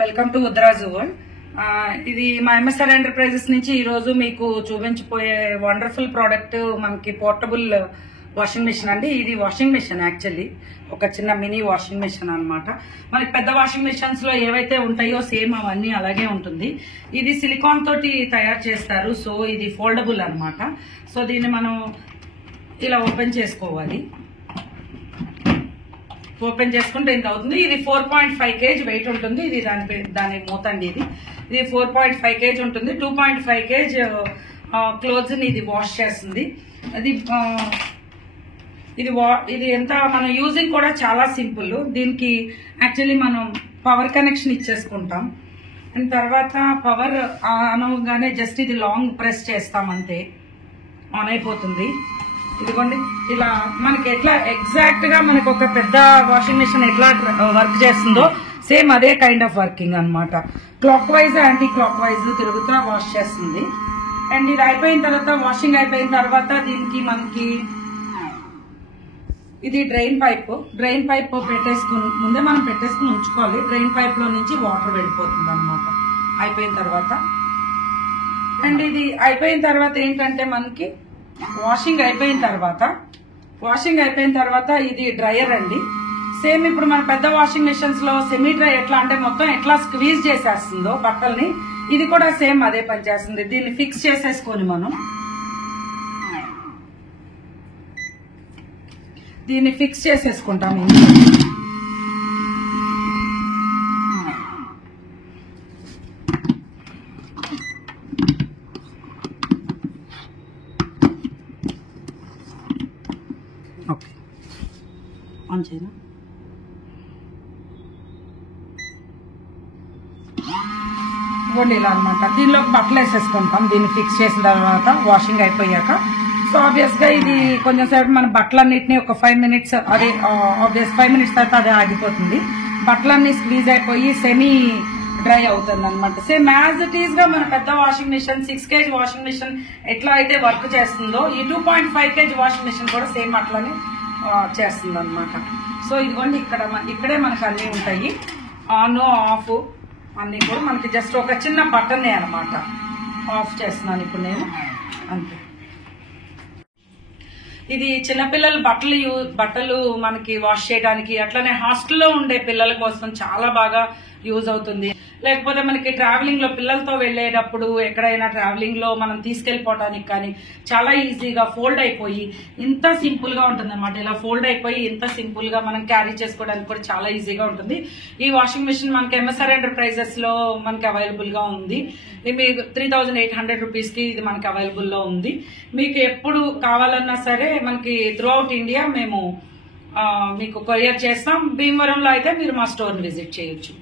Welcome to ఉద్రాజ్ world. ఇది మా MSR enterprises నుంచి ఈ రోజు మీకు చూపించిపోయే వండర్ఫుల్ ప్రోడక్ట్ మనకి పోర్టబుల్ వాషింగ్ మిషన్ అండి. ఇది వాషింగ్ మిషన్ యాక్చువల్లీ ఒక చిన్న మినీ వాషింగ్ మిషన్ అన్నమాట. మనకి పెద్ద వాషింగ్ మిషన్స్ లో ఏవైతే ఉంటాయో సేమ్ అవన్నీ అలాగే ఉంటుంది. ఇది సిలికాన్ తోటి తయారు చేస్తారు. సో ఇది ఫోల్డబుల్ అన్నమాట. సో దీన్ని మనం ఇలా ఓపెన్ చేసుకోవాలి. ఓపెన్ చేసుకుంటే ఇంత అవుతుంది. ఇది 4.5 kg వెయిట్ ఉంటుంది. ఇది దాని మూత అండి. ఇది 4.5 kg ఉంటుంది. 2.5 kg క్లోత్స్ ని ఇది వాష్ చేస్తుంది. ఇది ఎంత మన యూజింగ్ కూడా చాలా సింపుల్. దీనికి యాక్చువల్లీ మనం పవర్ కనెక్షన్ ఇచ్చేసుకుంటాం. అండ్ తర్వాత పవర్ ఆన్ అవగానే జస్ట్ ఇది లాంగ్ ప్రెస్ చేస్తాం అంతే, ఆన్ అయిపోతుంది. ఇదిగోండి ఇలా మనకి ఎట్లా ఎగ్జాక్ట్ గా మనకి ఒక పెద్ద వాషింగ్ మిషన్ ఎట్లా వర్క్ చేస్తుందో సేమ్ అదే కైండ్ ఆఫ్ వర్కింగ్ అన్నమాట. Clock wise anti clock wise తిరుగుతూ వాష్ చేస్తుంది. అండ్ ఇది అయిపోయిన తర్వాత వాషింగ్ అయిపోయిన తర్వాత దీనికి మనకి ఇది డ్రైన్ పైప్ పెట్టేసుకుని ముందే మనం పెట్టేసుకుని ఉంచుకోవాలి. డ్రైన్ పైప్ లో నుంచి వాటర్ వెళ్ళిపోతుంది అన్నమాట అయిపోయిన తర్వాత. అండ్ ఇది అయిపోయిన తర్వాత ఏంటంటే మనకి వాషింగ్ అయిపోయిన తర్వాత ఇది డ్రైయర్ అండి. సేమ్ ఇప్పుడు మన పెద్ద వాషింగ్ మిషన్స్ లో సెమీ డ్రై ఎట్లా అంటే మొత్తం ఎట్లా స్క్వీజ్ చేసేస్తుందో బట్టల్ని, ఇది కూడా సేమ్ అదే పని చేస్తుంది. దీన్ని ఫిక్స్ చేసేసుకొని మనం దీన్ని ఫిక్స్ చేసేసుకుంటాం. ఓకే ఆన్ చేయనా? ఇవ్వండి ఇలా అనమాట. దీనిలోకి బట్టలు వేసేసుకుంటాం దీన్ని ఫిక్స్ చేసిన తర్వాత వాషింగ్ అయిపోయాక. సో ఆబ్వియస్ గా ఇది కొంచెం సేపు మన బట్టలన్నిటిని ఒక 5 minutes అదే ఆబ్వియస్ 5 minutes తర్వాత అదే ఆగిపోతుంది. బట్టలన్నీ స్క్వీజ్ అయిపోయి సెమీ డ్రై అవుతుంది అనమాట. సేమ్ యాజ్ ఇట్ ఈస్ గా మన పెద్ద washing machine 6 kg washing machine ఎట్లా అయితే వర్క్ చేస్తుందో ఈ 2.5 kg వాషింగ్ మిషన్ కూడా సేమ్ అట్లానే చేస్తుంది అనమాట. సో ఇదిగోండి ఇక్కడే మనకు అన్ని ఉంటాయి, ఆన్ ఆఫ్ అన్ని కూడా మనకి జస్ట్ ఒక చిన్న బటన్ అనమాట. ఆఫ్ చేస్తున్నాను ఇప్పుడు నేను అంతే. ఇది చిన్నపిల్లల బట్టలు మనకి వాష్ చేయడానికి, అట్లనే హాస్టల్లో ఉండే పిల్లల కోసం చాలా బాగా యూజ్ అవుతుంది. లేకపోతే మనకి ట్రావెలింగ్ లో పిల్లలతో వెళ్లేటప్పుడు ఎక్కడైనా ట్రావెలింగ్ లో మనం తీసుకెళ్లిపోవడానికి కానీ చాలా ఈజీగా ఫోల్డ్ అయిపోయి ఇంత సింపుల్ గా ఉంటుంది అనమాట. ఇలా ఫోల్డ్ అయిపోయి ఇంత సింపుల్ గా మనం క్యారీ చేసుకోవడానికి కూడా చాలా ఈజీగా ఉంటుంది. ఈ వాషింగ్ మిషన్ మనకి ఎంఎస్ఆర్ ఎంటర్ప్రైజెస్ లో మనకి అవైలబుల్ గా ఉంది. మీకు 3800 రూపీస్ కి ఇది మనకి అవైలబుల్ లో ఉంది. మీకు ఎప్పుడు కావాలన్నా సరే మనకి త్రూ అవుట్ ఇండియా మేము మీకు కొరియర్ చేస్తాం. భీమవరంలో అయితే మీరు మా స్టోర్ ని విజిట్ చేయొచ్చు.